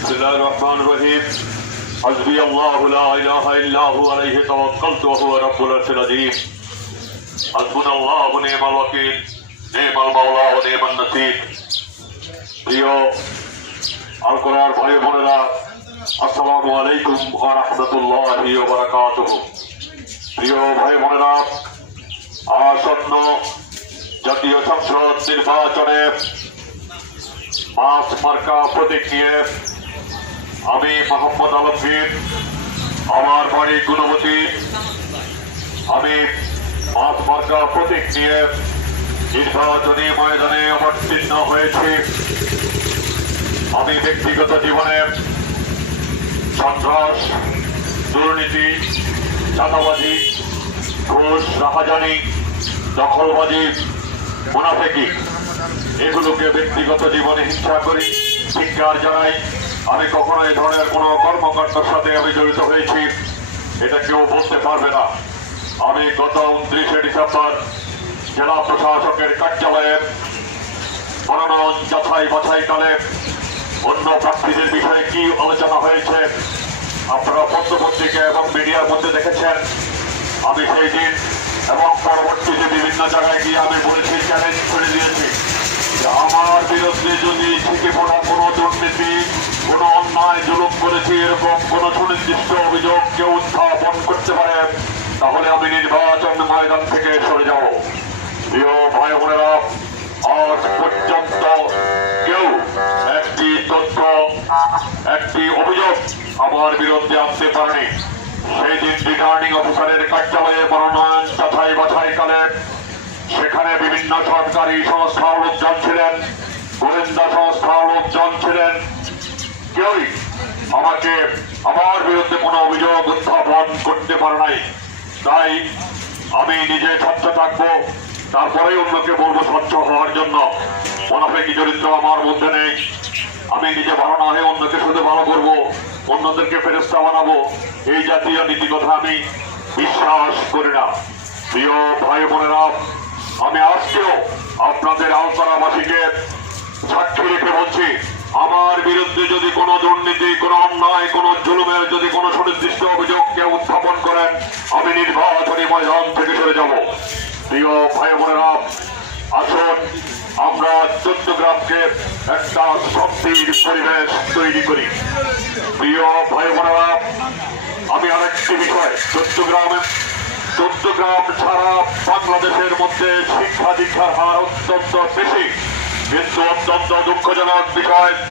بسم الله الرحمن الرحيم حسبي الله لا إله إلا هو عليه توكلت وهو رب العرش العظيم حسبنا الله ونعم الوكيل نعم المولى ونعم النصير প্রিয় আল কোরআন ভাই বোনেরা আসসালামু আলাইকুম ওয়া রাহমাতুল্লাহি ওয়া বারাকাতুহু। প্রিয় ভাই বোনেরা, আসন্ন জাতীয় সংসদ নির্বাচনে মাস মার্কা প্রতীক নিয়ে আমি মোহাম্মদ আলমগীর, আমার বাড়ি গুণবতী, আমি মাস মার্কা প্রতীক নিয়ে নির্বাচনী ময়দানে অবতীর্ণ হয়েছি। আমি ব্যক্তিগত জীবনে সন্ত্রাস, দুর্নীতি, চাঁদাবাজি, ঘুষ, রাহাজানি, দখলবাজি, মুনাফিকি এগুলোকে ব্যক্তিগত জীবনে হিংসা করি, ধিক্কার জানাই। আমি কখনো এই ধরনের কোনো কর্মকাণ্ডের সাথে আমি জড়িত হয়েছি এটা কেউ বলতে পারবে না। আমি গত 29শে ডিসেম্বর জেলা প্রশাসকের কার্যালয়ে মনোনয়ন যাচাই বাছাইকালে অন্য প্রার্থীদের বিষয়ে কি আলোচনা হয়েছে আপনারা পত্রপত্রিকা এবং মিডিয়ার মধ্যে দেখেছেন। আমি সেই দিন এবং পরবর্তীতে বিভিন্ন জায়গায় গিয়ে আমি বলেছি, চ্যালেঞ্জ করে দিয়েছি যে আমার বিরুদ্ধে যদি থেকে পড়া কোনো দুর্নীতি, কোনো অন্যায় জুলুম করেছি এরকম কোনো সুনির্দিষ্ট অভিযোগ কেউ উত্থাপন করতে পারে তাহলে আমি নির্বাচন ময়দান থেকে সরে যাব। প্রিয় ভাই বোনেরা, আজ পর্যন্ত কেউ একটি তথ্য, একটি অভিযোগ আমার বিরুদ্ধে আনতে পারেনি। সেই দিন রিটার্নিং অফিসারের কার্যালয়ে মনোনয়ন যাচাই বাছাইকালে সেখানে বিভিন্ন সরকারি সংস্থার লোকজন ছিলেন, গোয়েন্দা সংস্থার লোকজন ছিলেন, কেউই আমাকে আমার বিরুদ্ধে কোনো অভিযোগ উত্থাপন করতে পারে নাই। তাই আমি নিজে স্বচ্ছ থাকবো, তারপরেই অন্যকে বলবো স্বচ্ছ হওয়ার জন্য। মুনাফিকি চরিত্র আমার মধ্যে নেই। আমি নিজে ভালো না হয়ে অন্যকে শুধু ভালো করবো, অন্যদেরকে ফেরেশতা বানাবো, এই জাতীয় নীতি কথা আমি বিশ্বাস করি না। প্রিয় ভাই বোনেরা, আমি আজকেও আপনাদের আলতরাবাসীকে সাক্ষী রেখে বলছি, আমার বিরুদ্ধে যদি কোনো দুর্নীতি, কোনো অন্যায়, কোনো জুলুমের যদি কোনো সুনির্দিষ্ট অভিযোগ কেউ উত্থাপন করেন আমি নির্বাচনী ময়দান থেকে সরে যাব। প্রিয় ভাই বোনেরা, আসুন আমরা চট্টগ্রামকে একটা শান্তির পরিবেশ তৈরি করি। প্রিয় ভাই বোনেরা, আমি আরেকটি বিষয়, চট্টগ্রাম ছাড়া বাংলাদেশের মধ্যে শিক্ষা দীক্ষার হার অত্যন্ত বেশি, কিন্তু অত্যন্ত দুঃখজনক বিষয়